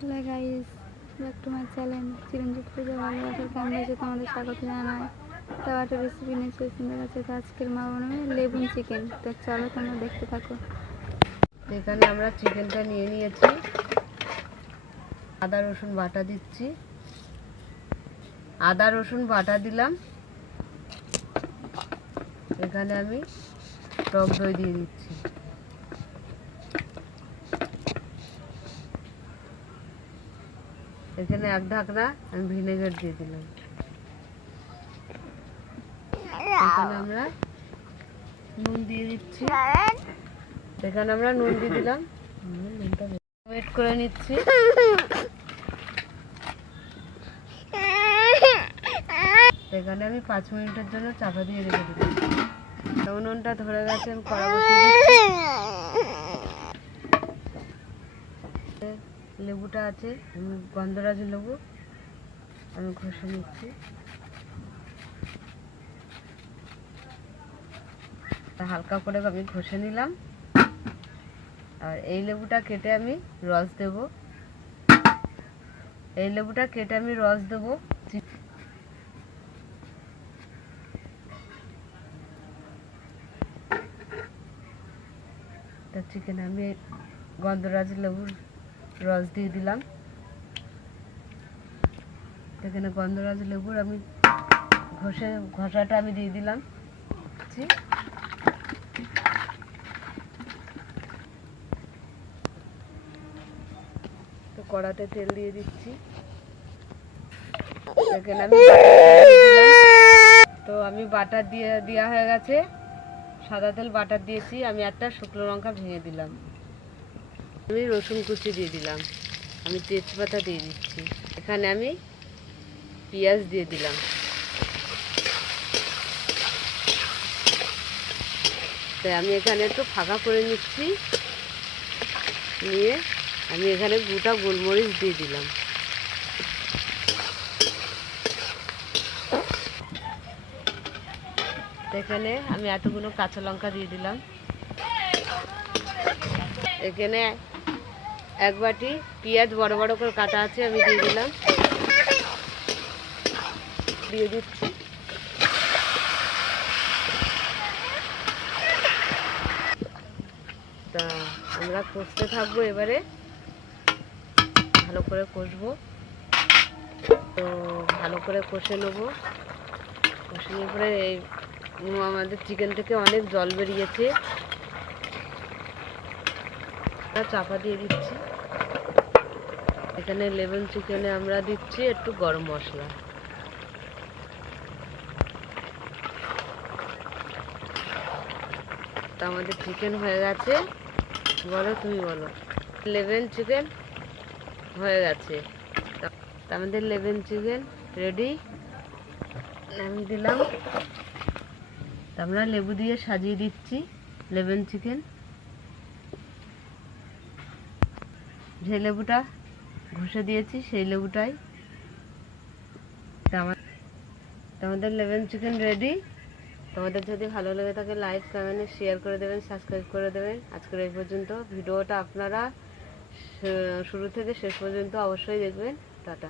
Hello guys, back to my channel Chiranjit Puja ভালোবাসার ক্যামেরাতে তোমাদের স্বাগত জানাই। তো একটা রেসিপি নিয়ে চলে সুন্দর আছে। তো আজকের মা বানাবে লেবুন চিকেন। তো চলো তোমরা দেখতে থাকো। এখানে আমরা চিকেনটা নিয়ে নিয়েছি, আদা রসুন বাটা দিচ্ছি, আদা রসুন বাটা দিলাম। এখানে আমি টক দই দিয়ে দিচ্ছি, এখানে এক ঢাকনা আমি ভিনেগার দিয়ে দিলাম। এখানে আমরা নুন দিয়ে দিচ্ছি, এখানে আমরা নুন দিয়ে দিলাম। নুনটা ওয়েট করে নিচ্ছি। এখানে আমি 5 মিনিটের জন্য চাপা দিয়ে রেখে দিলাম। উনুনটা ধরে গেছে, আমি কড়া বসিয়ে দিচ্ছি। লেবুটা আছে, আমি গন্ধরাজ লেবু আমি ঘষে নিচ্ছি। হালকা করে আমি ঘষে নিলাম। আর এই লেবুটা কেটে আমি রস দেব, এই লেবুটা কেটে আমি রস দেবো। চিকেনে আমি গন্ধরাজ লেবুর রস দিয়ে দিলাম। এখানে গন্ধরাজ লেবুর আমি ঘষাটা আমি দিয়ে দিলাম। তো কড়াতে তেল দিয়ে দিচ্ছি। এখানে আমি আমি বাটার দিয়ে দেওয়া হয়ে গেছে, সাদা তেল বাটার দিয়েছি। আমি একটা শুকনো লঙ্কা ভেঙে দিলাম, আমি রসুন কুচি দিয়ে দিলাম, আমি তেজপাতা দিয়ে দিচ্ছি। এখানে আমি পেঁয়াজ দিয়ে দিলাম। তাই আমি এখানে একটু ফাঁকা করে নিচ্ছি, নিয়ে আমি এখানে গোটা গোলমরিচ দিয়ে দিলাম। এখানে আমি এতগুলো কাঁচা লঙ্কা দিয়ে দিলাম। এখানে এক বাটি পেঁয়াজ বড় বড় করে কাটা আছে, আমি দিয়ে দিলাম, দিয়ে দিচ্ছি। তা আমরা কষতে থাকবো, এবারে ভালো করে কষবো। তো ভালো করে কষে নেবো। কষে নেওয়ার পরে এই আমাদের চিকেন থেকে অনেক জল বেরিয়েছে, চাপা দিয়ে দিচ্ছি। এখানে লেবুন চিকেনে আমরা দিচ্ছি একটু গরম মশলা। তা আমাদের চিকেন হয়ে গেছে। বলো, তুমি বলো। লেবুন চিকেন হয়ে গেছে। তা আমাদের লেবুন চিকেন রেডি। আমি দিলাম, আমরা লেবু দিয়ে সাজিয়ে দিচ্ছি লেবুন চিকেন। যে লেবুটা ঘষে দিয়েছি সেই লেবুটাই। আমাদের লেবুন চিকেন রেডি। তোমাদের যদি ভালো লেগে থাকে লাইক কমেন্ট শেয়ার করে দেবেন, সাবস্ক্রাইব করে দেবেন। আজকের এই পর্যন্ত। ভিডিওটা আপনারা শুরু থেকে শেষ পর্যন্ত অবশ্যই দেখবেন। টাটা।